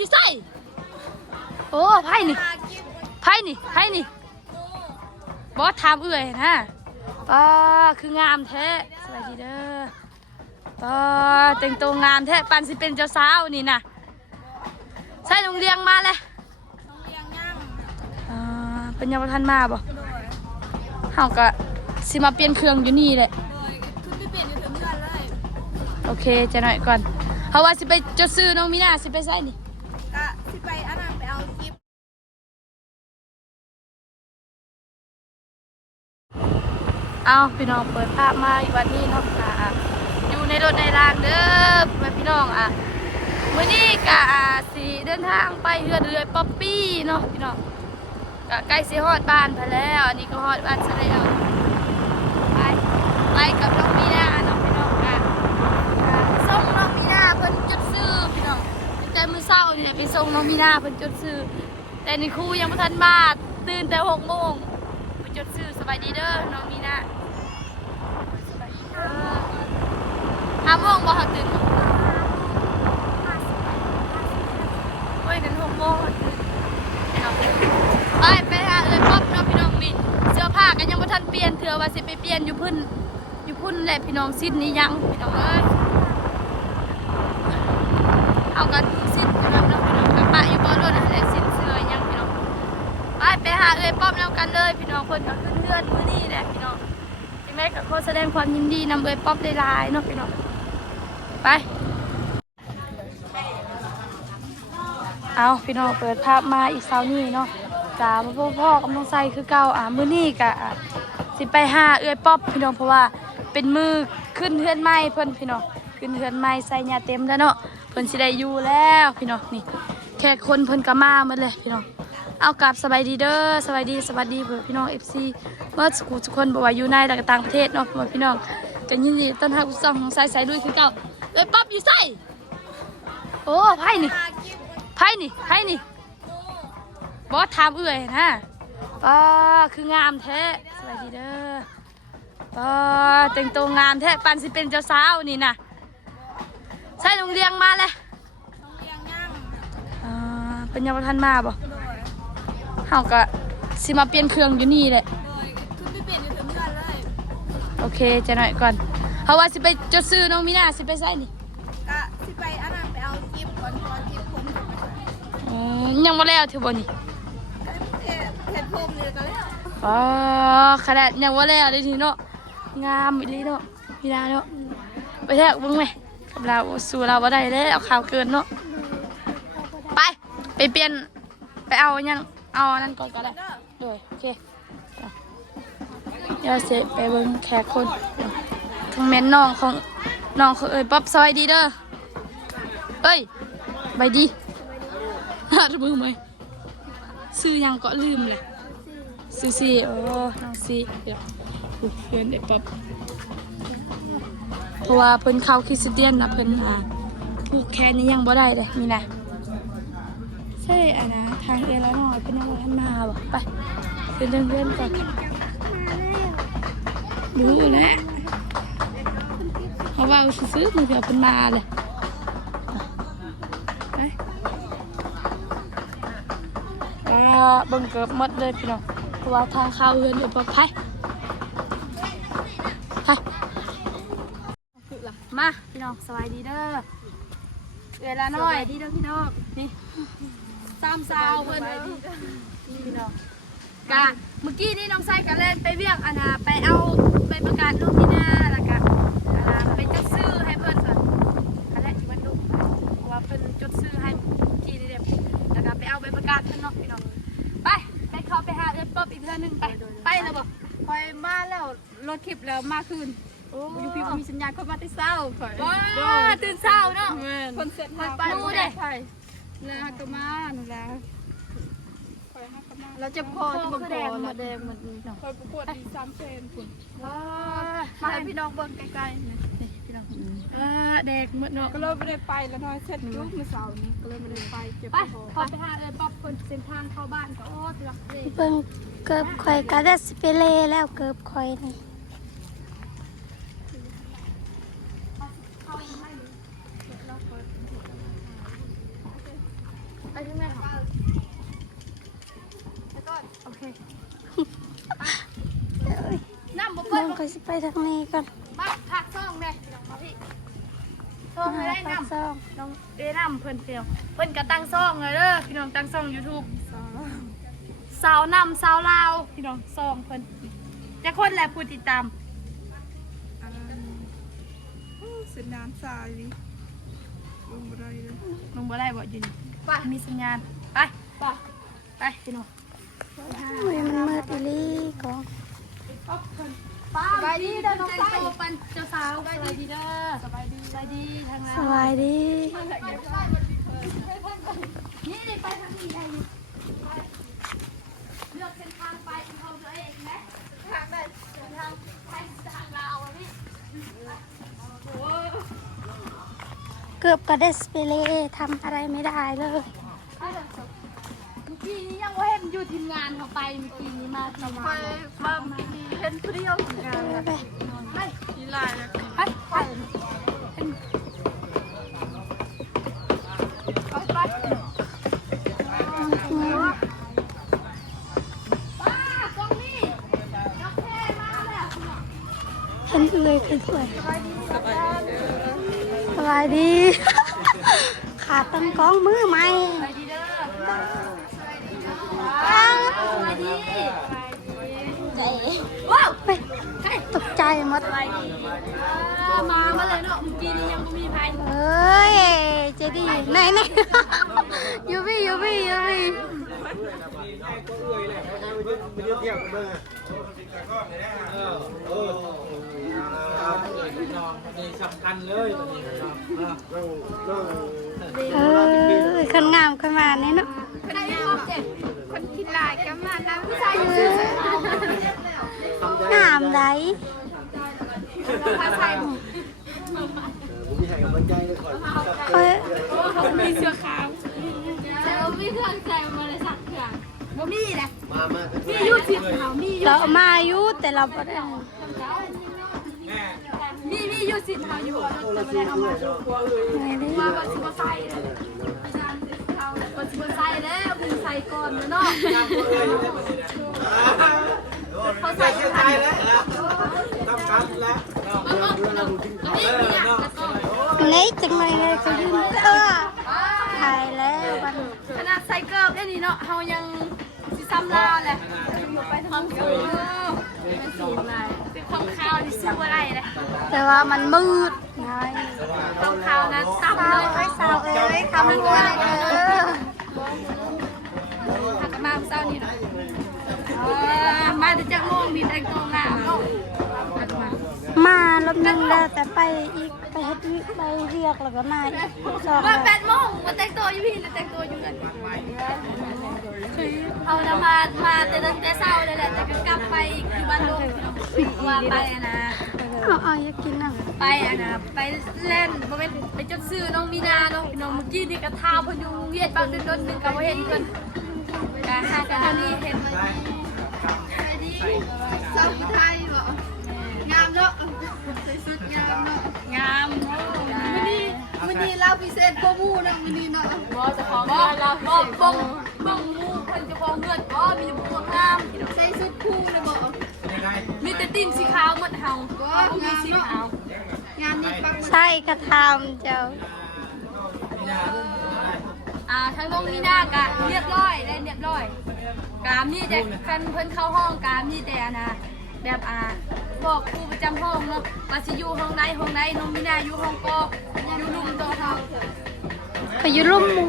อยู่ใส่โอ้ไพ่นี่ไพ่นี่บอสถามเอื่อยนะคืองามแท้สวัสดีเด้อแต่งตัวงามแท้ปันสิเป็นเจ้าสาวนี่นะใช่โรงเรียนมาเลยเป็นยังบ่ทันมาบ่เฮาก็สิมาเปลี่ยนเครื่องอยู่นี่แหละโอเคจะหน่อยก่อนเพราะว่าสิไปจดซื้อน้องมีนาสิไปใส่นี่ก็สิไปอันนั้นไปเอาคลิปเอาพี่น้องเปิดภาพมาอีกวันนี้เนาะอยู่ในรถในรางเด้อพี่น้องมื้อนี้ก็สิเดินทางไปเรือป๊อปปี้เนาะพี่น้องก็ใกล้สิฮอดบ้านไปแล้วอันนี้ก็ฮอดบ้านซะแล้วไปกับน้องมีนาเนาะพี่น้องส่งน้องมีนาเพิ่นจดซื้อพี่น้องแต่มื้อเช้านี่แหละไปส่งน้องมีนาเพิ่นจดซื้อแต่นี่ครูยังบ่ทันมาตื่นแต่6 โมงไปจดซื้อสบายดีเด้อน้องมีนาสบายดีเด้อ5 โมงบ่ทันตื่นเฮ้ยนั่น6 โมงตื่นไปหาเลยป๊อบเนาะพี่น้องนี่เสื้อผ้าก็ยังบ่ทันเปลี่ยนเถื่อว่าสิไปเปลี่ยนอยู่พุ่นแหละพี่น้องสิ้นนี้ยังพี่น้องเอ้ยเอากันสิ้นนะครับน้องพี่น้องกับปะอยู่บ่รถอะไรสิ้นเสื้อยังพี่น้องไปหาเลยป๊อบนำกันเลยพี่น้องเพิ่นก็ขึ้นเรือนมื้อนี้แหละพี่น้องที่แม่ก็ขอแสดงความยินดีนำเลยป๊อบได้หลายเนาะพี่น้องไปเอาพี่น้องเปิดภาพมาอีกเช้านี้เนาะกะพ่อกำลังใส่คือเก่ามื้อนี้กะสิไปหาเอื้อยป๊อบพี่น้องเพราะว่าเป็นมือขึ้นเฮือนใหม่เพิ่นพี่น้องขึ้นเฮือนใหม่ใส่หญ้าเต็มแล้วเนาะเพิ่นสิได้อยู่แล้วพี่น้องนี่แค่คนเพิ่นก็มาหมดเลยพี่น้องเอากลับสบายดีเด้อสวัสดีเพื่อนพี่น้อง FC เมื่อสักครู่ทุกคนบอกว่าอยู่ในและก็ต่างประเทศเนาะพี่น้องกันยินดีต้อนรับผู้ชมของสายลุยคือเก่าเอื้อยป๊อบอยู่ใส่โอ้ไพ่นี่บอสถามเอื่อยนะคืองามแท้สวัสดีเด้อแต่งตัวงามแท้ปันสิเป็นเจ้าสาวนี่นะใช่โรงเรียนมาเลยเป็นยังบ่ทันมาบ่เฮาก็สิมาเปลี่ยนเครื่องอยู่นี่แหละโอเคจะหน่อยก่อนเพราะว่าสิไปจดซื้อน้องมีนาสิไปใส่นี่ก็สิไปอันนั้นไปเอาคลิปก่อนคลิปผมยังบ่แล้วเท่าบ่นี่เห็ดผมเลยก็แล้วขนาดยังบ่แล้วเลยทีเนาะงามอีหลีเนาะมีนาเนาะไปแท้เบิ่งไหมกับเราสู่เราบ่ได้แล้วเอาข่าวเกินเนาะไปเปลี่ยนไปเอายังเอานั่นก่อนก็ได้โอเคเดี๋ยวเสร็จไปเบิ่งแขกคนทั้งแม่น้องของเอ้ยป๊อบซอยดีเด้อเอ้ยไปดีหาดูไหมซื้อยังก็ลืมเลยซื้อซีน้องซีเดี๋ยวเพื่อนไอ้ป๊อบเพราะว่าเพิ่นเข้าคริสเตียนนะเพิ่นผูกแขนนี่ยังบ่ได้เลยมีนะใช่นะทางเอแล้วหน่อยเพิ่นยังบ่ทันมาบ่ไปเพื่อนก่อนดูนะเพราะว่าซื้อมือเดียวเพิ่นมาเลยเบิ่งเกือบหมดเลยพี่น้องเพราะว่าทางเข้าเรือนอยู่ปลอดภัยมาพี่น้องสวัสดีเด้อเวลาน้อยดีเด้อพี่น้องนี่3 สาวเพิ่นนี่พี่น้องกะเมื่อกี้นี่น้องไส้กันเล่นไปเวียงไปเอาไปประกาศลูกที่หน้าแล้วก็ไปจดซื้อให้เพิ่นก่อนอะไรที่มันดูเพราะว่าเพิ่นจดซื้อให้เมื่อกี้นี่เด้แล้วก็ไปเอาไปประกาศเพิ่นเนาะพี่น้องไปเข้าไปหาเอื้อยป๊อบอีกเทื่อนึงไปแล้วบ่คอยมาแล้วรถคลิปแล้วมาคืนอยู่พี่มีสัญญาณเข้ามาที่เศร้าคอยตื่นเช้าเนาะคนเสร็จไปดูเด้แล้วก็มาหนูแล้วเราจะพอจะแดงหมดเนาะคอยประกวดดี3 เซนคุณมาให้พี่น้องเบิ่งไกลๆนี่พี่น้องแดงหมดเนาะก็เลยไม่ได้ไปแล้วน้อยเสร็จลูกมื้อเช้านี้ก็เลยไม่ได้ไปเก็บพอไปหาเอื้อยป๊อบคนเส้นทางเข้าบ้านก็ทุลักทุเลเบิ่งเกือบข่อยก็ได้สิไปเลแล้วเกือบข่อยนี่ ไปที่แม่ค่ะแล้วก็โอเคน้ำบ่ น้ เปิ้ อ ล งก็สิไปทางนี้ก่อน มาผักซ่องเลยมาพี่ซ่องไม่ได้ ปาก น้ำ ซอง น้องน้ำเพิ่นเปียวเพิ่นก็ตั้งซ่องเลยเด้อพี่น้องตั้งซ่อง YouTube สาวนำสาวลาวพี่น้องซ่องเพิ่นจะคนแหละผู้ติดตาม สัญญาณสายดิลงบันไดเลย ลงบ่ได้บ่ยิน ไป มีสัญญาณไป ไป ไปพี่น้อง โอ้ยมันมืดอีหลีก็ ป้าสบายดีเด้อน้องไส้ โตปันเจ้าสาวสบายดีเด้อสบายดีทางนั้ ส น บายดี นี่ไปทางนี้ได้เลือกเส้นทางไปของตัวเองนะทางได้ทางไปทางลาวอ่ะพี่ เกือบก็ได้สเปเล่ทำอะไรไม่ได้เลย เมื่อกี้นี้ยังว่าเห็นอยู่ทีมงานเขาไปเมื่อกี้นี้มาทำไมมาเห็นผู้เดียวทีมงาน ไป ไม่ นี่ลายนะ ไปไปไปป้ากล้องนี่ยกแค่มาแล้ว เห็นเลยคือสวยสบายดี ขาดตั้งกล้องมือใหม่ สบายดีเด้อ สวัสดี ใจ ว้าว ไปตกใจหมด มาเลยเนาะเมื่อกี้นี้ยังไม่มีใคร เอ้ยเจดีไหนไหน ยูบี้ยูบี้ยูบี้ สำคัญเลย คนงามคนมานี่เนาะ คนที่ชอบเจ็บคนที่ลายกันมาแล้วผู้ชายอยู่ งามได ภาษา เอ้ย มีเสื้อขาว แต่ว่ามีเครื่องใจมาเลยสักเครื่องบ่มีแหละ มีอยู่สิขาวมีอยู่ เราเอามาอยู่แต่เราไม่ได้เอา มีอยู่สิขาวอยู่แต่ไม่ได้เอามาดู ไงดิ ว่าบัสิบใส่เลยอาจารย์เขาบัสิบใส่แล้วคุณใส่ก่อนเนาะเขาใส่ยังไงแล้ว สำคัญแล้ว นี่จังเลยเลยเขายืนถ่ายแล้ววัน ขนาดใส่เกิบได้นี่เนาะเฮายังสิซ้ำลาวแหละไปทำสูงเป็นสูงเลยเป็นความขาวที่สู้อะไรเลย แต่ว่ามันมืดไง ความขาวนั้นต่ำ สา เล วย เอ้ยสาวเอ้ยคำนึงว่าหักมาเศร้านี่เนาะมาจะจักโมงมีแต่งตัวงามเนาะหักมา มารอบนึงแล้วแต่ไปอีกไปเฮ็ดวิไปเรียกแล้วก็มาอีกสอง มา8โมงมาแต่งตัวอยู่พี่แต่งตัวอยู่กันเอาละมาแต่ตั้งแต่เช้าเลยแหละแต่ก็กลับไปอยู่บ้านลูกว่าไปนะ เอาอยากกินอ่ะ ไปนะไปเล่นบ่แม่นไปจดซื้อน้องมีนาน้องเมื่อกี้นี่ก็ท้าเพิ่นอยู่เวียดบางโดนๆนึงก็บ่เห็นเพิ่นก็หากันอันนี้เห็น สาวไทยบ่งามเนาะใส่ชุดงามเนาะ งาม มื้อนี้เราพิเศษกว่าหมู่นะมื้อนี้เนาะ บ่จะของเงินเราบ่บ่บ่งูเพิ่นจะของเงินบ่มีแต่พวกงาม ใส่ชุดคู่เลยบ่ มีแต่ตีนสีขาวหมดเฮาบ่มีสีขาว งานนี้ปัง ใช่กระทำเจ้า ทั้งน้องมีนาก็เรียบร้อยได้เรียบร้อยกามนี่แต่คันเพิ่นเข้าห้องกามนี่แต่นะแบบบอกครูประจำห้องเนาะว่าสิอยู่ห้องใดน้องมีนาอยู่ห้องกออยู่รุมตัวเฮา ไปอยู่ร่มหมู่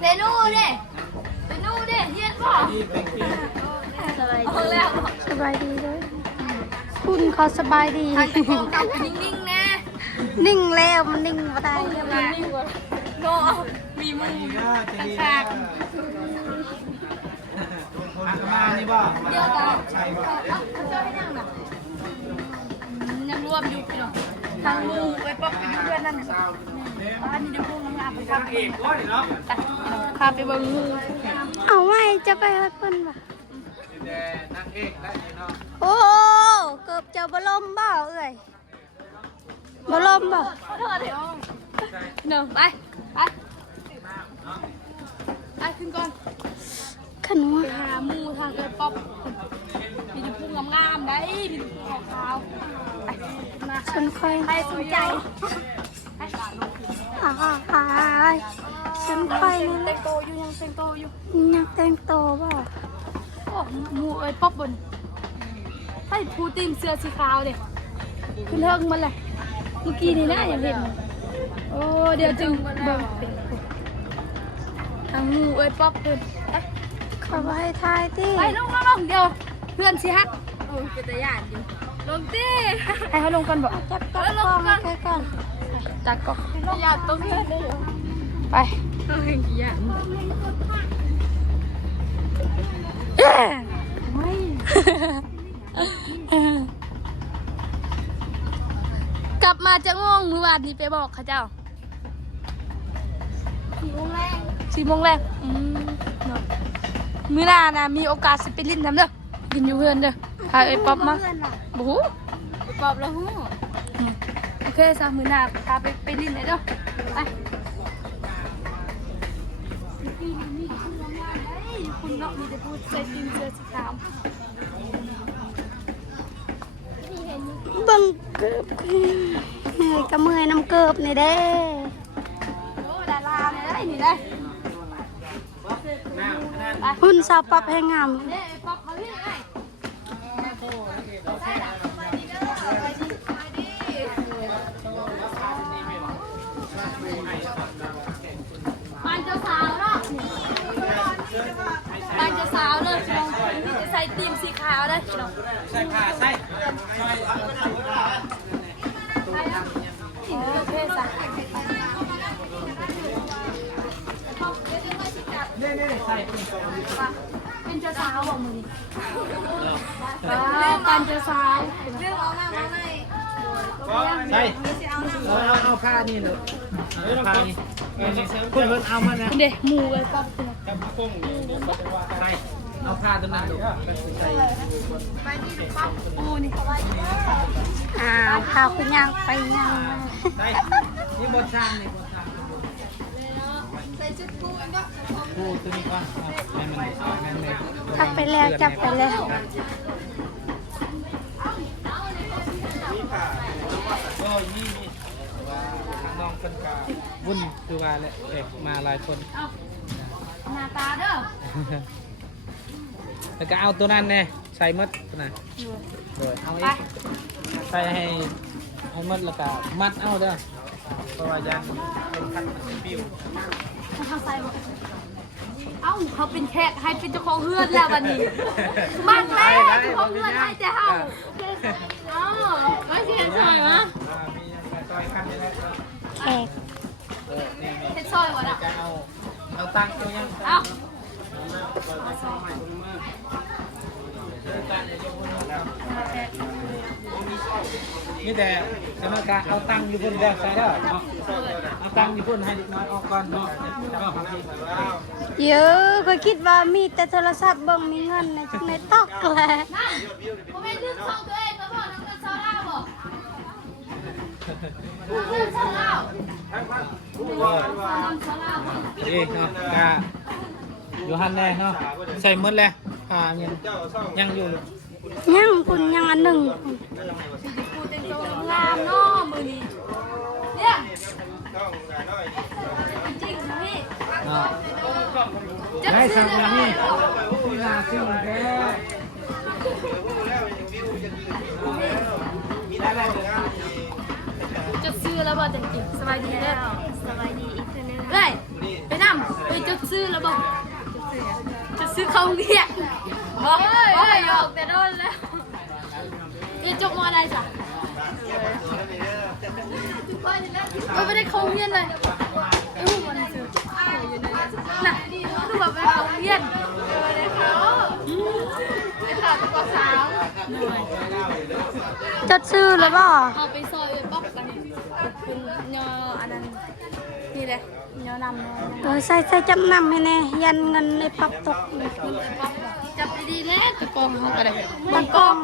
เมนูเด้เมนูเด้เฮ็ดบ่ สบาย เอา ดี แล้ว สบายดีเลยคุณเขาสบายดี ทางตะโกนกับนิ่งๆแน่ นิ่งแล้วมันนิ่งมาได้ โนมีมือข้าง มานี่บ่ ๆเดียวกันเขาเจ้าให้นั่งน่ะยังรวมอยู่พี่น้องทางมูไว้ป๊อกอยู่เพื่อนนั่นน่ะอันนี้เดี๋ยวพวกน้ำลาไปพาไป เอกว่าเนาะ พาไปเบิ่งงู เอาไว้จะไปให้เพิ่นป่ะ แต่นางเอกได้เนาะ โอ้เกือบจะบลมบ่เอ้ยบลมบ่ ขอโทษเดี๋ยว เนอะไปไปขึ้นก่อน ขนม ไปหาหมูทางเกิดป๊อปมีแต่พุงงามๆได้มีแต่พุงขาวๆไปมา ฉันค่อย ไปสนใจ ฉันค่อย เต็งโตอยู่ยังเต็งโตอยู่ ยังแต่งตัวบ่ โอ้หมูเอ้ยป๊อปบนให้ผู้ตีมเสื้อสีขาวเด็ขึ้นเทิงมันเลยเมื่อกี้นี่นะอย่างเห็นโอ้เดี๋ยวจึงเบิ่งทางหมูเอ้ยป๊อปเพิ่น ขอให้ทายที่ ไปลงเดี๋ยวเพื่อนสิฮัก โอ้เป็นตะยานอยู่ลงตี ให้เขาลงก่อนบอก จับตัวกล้องใกล้ก่อน จากก๊อก ตะยานตรงนี้เลย ไป เฮ้ยกี่ยาน กลับมาจะง่วงมือวานนี้ไปบอกเขาเจ้า 4 โมงแรง 4 โมงแรกเนาะมื้อหน้านะมีโอกาสสิไปลิ้นทำเด้อกินอยู่เพื่อนเด้อพาไอ้ป๊อปมาบู๊ ปอบแล้วฮู้ โอเคซะมื้อหน้าพาไปลิ้นเลยเด้อไปคุณเนาะมีแต่พูดใส่ตีนเสื้อสีขาว เบิ่งเกือบเหนื่อยกับเมื่อยน้ำเกือบนี่เด้ โอ้ดาราเนี่ยได้นี่ได้ไป หุ่นสาวปรับให้งาม เด้ไอ้ป๊อปมาพี่ไอ้ปานเจ้าสาวเนาะปานเจ้าสาวเลยพี่น้องนี่จะใส่ตีมสีขาวได้พี่น้อง ใส่ผ้าใส่ อินเตอร์เพศอะ นี่ใส่ เป็นเจ้าสาวบอกมือนี่ปานเจ้าสาว เรื่องเอาหน้ามาให้ ใส่เอาผ้านี่เลยผ้านี่เพื่อนเอามานะ เด็กหมูไอ้ป๊อปเนี่ย จับพุ่งใส่เอาผ้าตัวนั้นดูใส่ ปูนี่ พาคุณย่างไปย่างมา ใส่นี่บนช่างนี่บนช่าง ใส่ชุดคู่ก็ กูตัวนี้ก่อนให้มันเลย จับไปแล้วจับไปแล้ว ก็ยี่มีว่าทางน้องคนกาวุ่นคือว่าแหละมาหลายคน หน้าตาเด้อ แล้วก็เอาตัวนั้นเนี่ยใส่มดตัวนั้นโดยเอาอีกใส่ให้มดแล้วก็มัดเอาเด้อเพราะว่ายันเป็นพันเป็นปิ้ว เขาใส่บ่เอ้าเขาเป็นแขกให้เป็นเจ้าของเฮือนแล้ววันนี้มักแล้วเจ้าของเฮือนให้แต่เฮาเอ้าไม่เสียใจวะ มีซอยข้างนี้แล้ว แขก นี่ เฮ็ดซอยวะน่ะ จะเอาตังค์ตัวยัง เอ้า นี่แต่กรรมการเอาตังค์อยู่บนแบบใส่ได้เอาตังค์อยู่บนให้เด็กน้อยออกก่อนเนาะก็บางที เยอะก็คิดว่ามีแต่โทรศัพท์เบิ่งมีเงินในจังในตอกแหละ บ่แม่นลืมเข้าตัวเองแล้วบ่น้ำเงินซอลาวบ่น้ำเงินซอลาวน้ำซอลาวบ่ นี่เนาะกะอยู่หันแน่เนาะใส่หมดเลยยังอยู่ ยังคุณยังอันหนึ่ง ปูเต็งโตงามเนาะมื้อนี้เนี่ยจริงนะพี่ เนาะ จะ ได้ ซื้ สั่ อง แล้ แล้ว ว นี่ที่นาซิ่งแท้ได้แล้ว จะซื้อแล้วบ่จังกินสบายดีเด้อ สบายดีอีกเทื่อนึง เฮ้ยไปนำไปจะซื้อแล้วบ่จะซื้อข้าวเรียนบ่ เฮ้ยหยอกแต่โดนแล้ว เรียนจบมอะไรจ้ะไม่ได้เข้าเรียนเลยมันซื้อน่ะคือแบบไปเข้าเรียน ไปข่าวตัวสาว จดซื้อเลยบ่ เขาไปซอยไปป๊อปกันคุณยออันนั้นนี่เลยยอนำ ใส่จำนำให้แน่ยันเงินในปับตก จับดีๆแล้วตะกองเขาก็ได้ มันกล้อง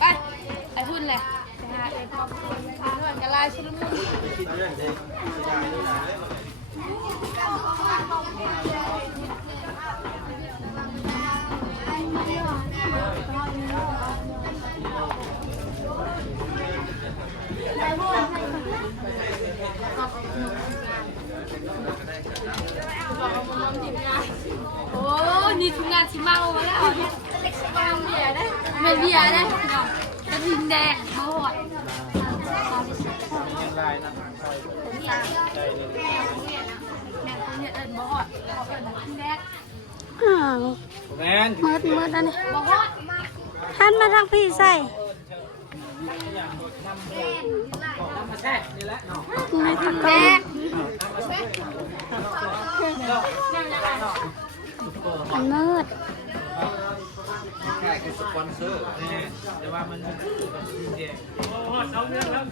ไปไอ้หุ่นเลยไปหาเอ็ม กระลายชุดมุนโอ้นี่ทีมงานชิเมาแล้วไม่เบียร์ได้กระทิงแดงมาหอดเนี่ยเอิญบ่หอดเขาเอิญกระทิงแดง อ้าว แมน มืดอันนี้ บ่หอด หันมาทางพี่ใส่ มาแท้นี่แหละเนาะ ในตะก แด ร้าง มันมืด แค่คือสปอนเซอร์แน่แต่ว่ามันดีเจโอ้สองเรื่องแล้ว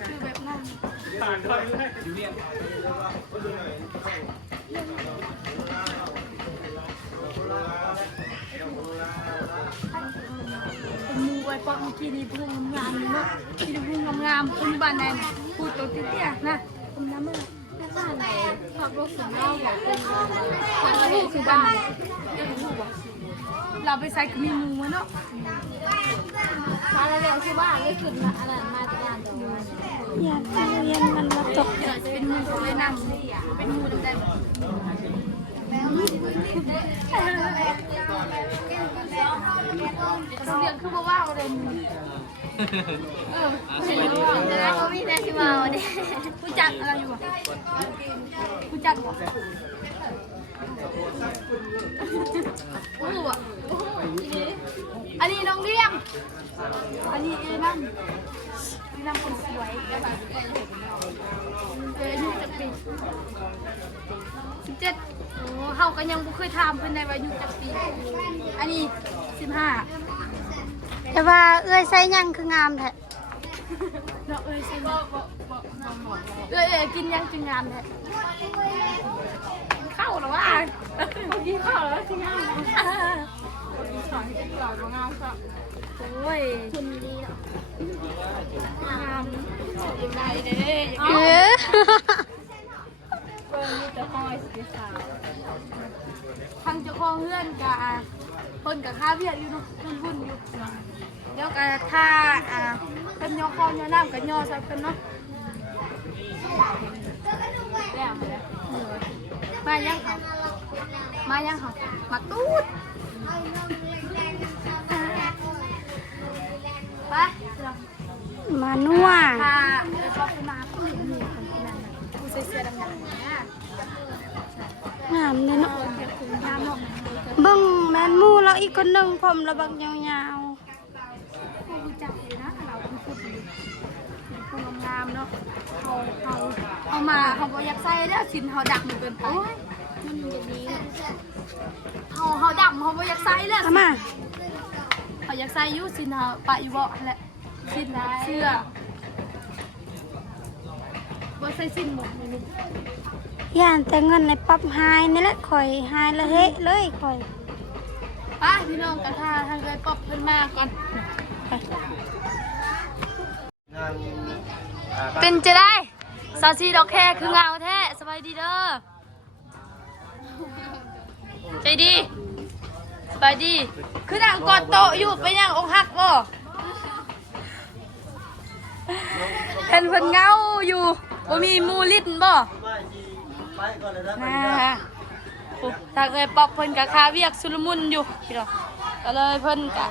ผ่านเลยอยู่เนี่ย มูไว้ปอกเมื่อกี้นี่พุ่งงามเนาะที่พุ่งงามคุณบ้านไหนพูดตัวเตี้ยนะคุณน้ำมือขับรถถึงเราบอกคนลูกคือบ้านเราไปใส่กมีมูเนาะอะไรเดี๋ยวคือว่าเลยขึ้นมาอะไรมาจากงานตัว อยากให้เรียนมันมาตก เดี๋ยวจะเป็นมูเลยนำเป็นมูตั้งแต่เรียนคือว่าอะไรเห็นว่าแล้วก็มีแต่ชิมาเนี่ยผู้จัดอะไรอยู่อ่ะผู้จัดวะโอ้โหอ่ะอันนี้น้องเลี้ยงอันนี้เอ็นั่นนั่งคนสวยอายุจะปี17โอ้เขาก็ยังไม่เคยทำเพื่อนในอายุจะปีอันนี้15 แต่ว่าเอ้ยใส่ยังคืองามแท้ เนาะใช่ไหมกินยังจึงงามแท้เข้าหรอวะกินข้าวแล้วจึงงามสอนให้หล่อมางามก็โอ้ยคุณดีเนาะงามสุดใจเด้จะคอยสีสาวทางเจ้าของเพื่อนกับคนกับข้าเพียรอยู่เนาะวุ่นอยู่เดี๋ยวกันถ้าเป็นยอคอยอน้ำกับยอสักเป็นเนาะมายังเขามาตูดไป มานัว ถ้าชอบมาผู้หญิงมีคนที่นั่นผู้เสียดำๆเนี่ย งามเลยเนาะ เดี๋ยวคุณยามเนาะ เบิ่งแมนหมูเราอีกคนหนึ่งผมระบักยาว ผู้รู้จักอยู่นะเราเป็นผู้ดีผู้งามเนาะเอามาเขาบอกอยากใส่แล้วสินเขาดักมันเกินไปมันอย่างนี้เขาดักเขาบอกอยากใส่แล้ว ๆเอามา เขาอยากใส่ยุสินเขาปะอยู่บ่แหละสินเสื้อบ่ใส่สินหมดเลย ย่านแต่เงินในปั๊บหายนี่แหละข่อยหายละเฮ้เลยข่อย ป้าพี่น้องกันท่าทางเลยป๊อบเพิ่นมาก่อนเป็นจะได้ซาซีดอกแค่คือเงาแท้สบายดีเด้อใจดีสบายดีคือนั่งกอดโต๊ะอยู่ไปนั่งอกหักบ่เห็นเพิ่นเงาอยู่บ่มีมูลิดบ่นะทางเลยป๊อบเพิ่นกับคาเวียกสุลมุนอยู่พี่น้องก็เลยเพิ่นกะ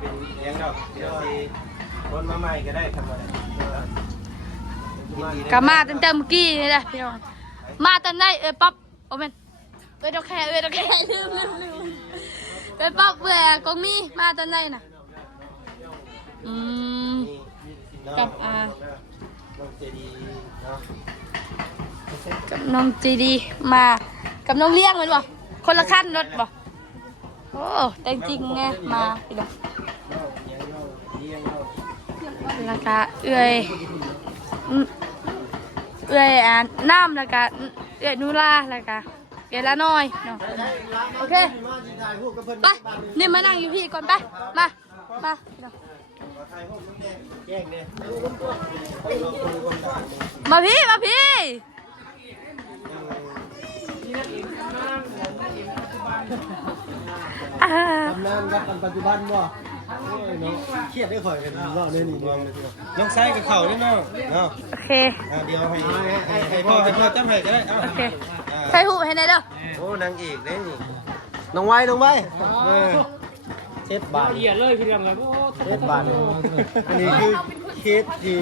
เป็นเลี้ยงดอกเดี๋ยวสิคนมาใหม่ก็ได้ทำอะไร กะมาตั้งแต่เมื่อกี้นี่แหละพี่น้องมาตอนไหนป๊อบโอ้แม่นดอกแค่ดอกแค่ลืมป๊อบกงมีมาตอนไหนน่ะกับกับน้องจีดีมากับน้องเลี้ยงมันบ่คนละขั้นรถบ่โอ้แต่จริงไงมาพี่น้องแล้วก็เอื้อยน้ำแล้วก็เอื้อยนูราแล้วก็เกละน้อยเนาะโอเคไปนี่มานั่งอยู่พี่ก่อนไปมาพี่น้อง แย่งเนี่ย มาพี่มาพี่อ่า ทำงานกับปัจจุบันบ่เครียดได้ข่อยกันรอบนี้นี่น้องไส้กับเขานี่เนาะเนาะ โอเค เดี๋ยวให้พ่อจำให้ก็ได้ โอเคใส่หูให้หน่อยเด้อ โอ้นางเอกเด้นี่น้องไว้เช็ดบาท เหยียดเลยพี่น้องเลยโอ้ เช็ดบาทอันนี้คือเคสที่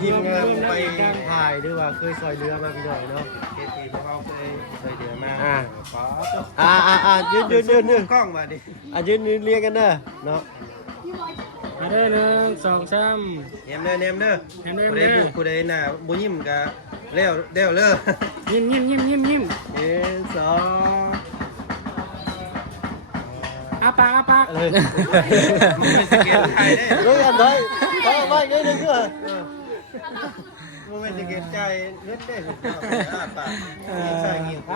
ทีมงานไปถ่ายด้วยว่าเคยซอยเรือมาพี่น้อยเนาะเคสที่พวกเขาเคยซอยเรือมายืนกล้องมาดิยืนเรียกกันเด้อเนาะ มาเด้อ1 2 3 เนมเด้อผู้ใดบุกผู้ใดน่ะบ่ยิ้มกะแล้วเด้อเลย ยิ้ม สอง อาปาก เลยมันเป็นสเกลไทยได้เฮ้ยอันไหนเขาเอาไว้ไงนึงเด้อมันเป็นสเกลใจเฮ็ดได้ปากใส่เงี้ย1 3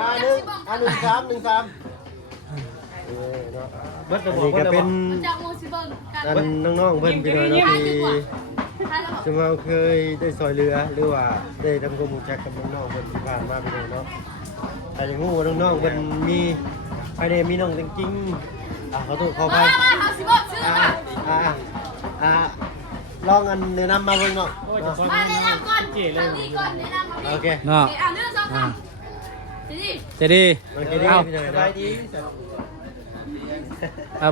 เบิดระบบก็เป็น จากโมซิเบิงกัน อันน้องๆเพิ่นพี่น้อยเนาะที่จะมาเคยได้ซอยเรือหรือว่าได้ทำความรู้จักกับน้องๆเพิ่นที่ผ่านมาพี่น้อยเนาะแต่อย่างงูน้องๆเพิ่นมีภายในมีน้องจริงๆขอโทษขออภัย เอาซิเบิงชื่อมา ลองอันแนะนำมาเบิ่งเนาะ มาแนะนำก่อนตอนนี้ก่อนแนะนำมา โอเค เนาะ เอาเรื่องสองคำทีนี้ จะดี โอเคดีพี่น้อยสบายดี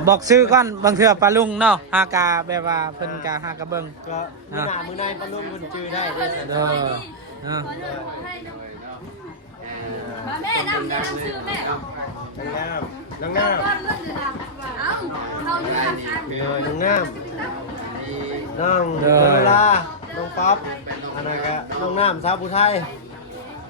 บอกชื่อก่อนบางเทื่อปลาลุงเนาะฮากาแบบว่าเพิ่นกาฮากาเบิ่ง ก็มือหน้ามือในปลาลุ่มคนจื้อได้ด้วย เออเนาะ ขอเรื่องให้มาแม่นำแนะนำชื่อแม่ น้องน้ำ ก้อนเงินเลยนะเอาเขาอยู่ทางอัน น้องน้ำน้องเวลาน้องป๊อปอันนั้นก็น้องน้ำสาวผู้ไทย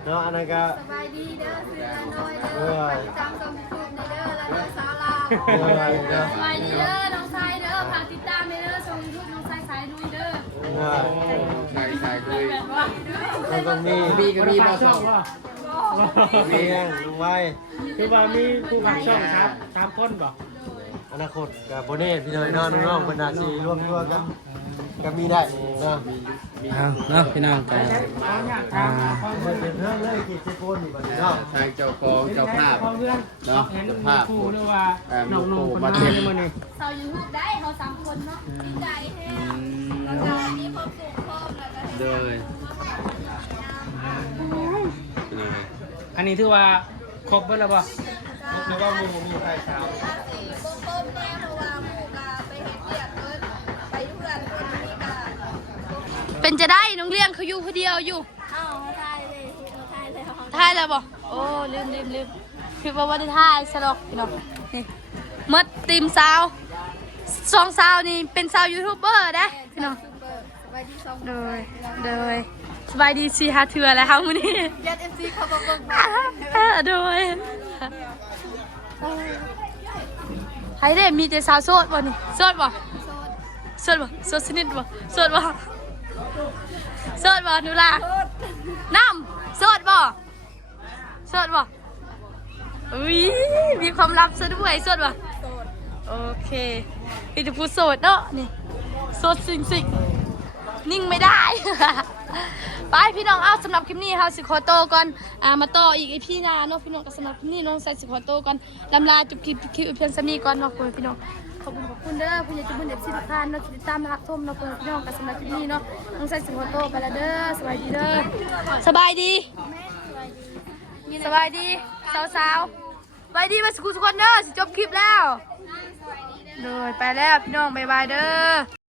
เนาะอันนั้นก็ สบายดีเด้อซื้อละน้อยเด้อจำชมยูทูบในเด้อละเด้อสาวลาวสบายดีเด้อน้องชายเด้อฝากติดตามในเด้อชมยูทูบน้องชายสายดุยเด้อ มันต้องมี ก็มีมาช่องว่า มีลุงไว้ คือว่ามีผู้พักช่องครับ3คนบ่ อนาคตกับโบเน่พี่น้อยน้องๆเป็นอาชีร่วมตัวกันก็มีได้เนาะ เนาะพี่น้องกัน มันเป็นเรื่องเลยกิจกรรมนี่บัดนี้เนาะ ทางเจ้าของเจ้าภาพเนาะเจ้าภาพ คู่หรือว่า ลูก น้อง โป่ ๆ มา มา เต็ เต็ ม มมื้อนี้ ชาวยูทูบได้เขา3คนเนาะดีใจแท้แล้วก็มีความสุขพร้อมแล้วก็ เดิน อันนี้ถือว่าครบเบิดแล้วบ่ หรือว่ามีใครสาว ต้มแน่เพราะว่าหมูกาไปเห็ดเดียดเพิ่นไปเพื่อนเพิ่นนี่กา เป็นจะได้น้องเลี้ยงเขาอยู่คนเดียวอยู่ เอ้าทายเลยทายเลย ถ่ายแล้วบ่โอ้ลืมคือว่าได้ถ่ายสลอกพี่น้องนี่มดทีมสาว2สาวนี่เป็นสาวยูทูบเบอร์นะพี่น้อง สบายดีสอง โดยสบายดีสิหาเถื่อแล้วครับมื้อนี้ ยัด MC เขาบอกว่า โดยไฮเด้มีแต่สาวโสดบ่นี่โสดบ่โสดสนิทบ่โสดบ่หนูล่ะน้ำโสดบ่อุ้ยมีความลับซะด้วยโสดบ่โอเคพี่จะพูดโสดเนาะนี่โสดสิงนิ่งไม่ได้ ไปพี่น้องเอาสำหรับคลิปนี้เฮาสิขอโตวก่อนมาต่ออีกไอพี่นาเนาะพี่น้องก็สำหรับคลิปนี้น้องใส่สิขอโตวก่อนลำลาจุบคลิปเพียงสำนี้ก่อนเนาะพี่น้องขอบคุณเด้อผู้ใหญ่จุบุญเด็กสิทุกท่านเนาะที่ติดตามรับชมเนาะพี่น้องก็สำหรับคลิปนี้เนาะน้องใส่สิขอโตวไปแล้วเด้อสบายดีเด้อสบายดีสบายดีสาวๆสบายดีมาสกุลทุกคนเด้อสิจบคลิปแล้วโดยไปแล้วพี่น้องบ๊ายบายเด้อ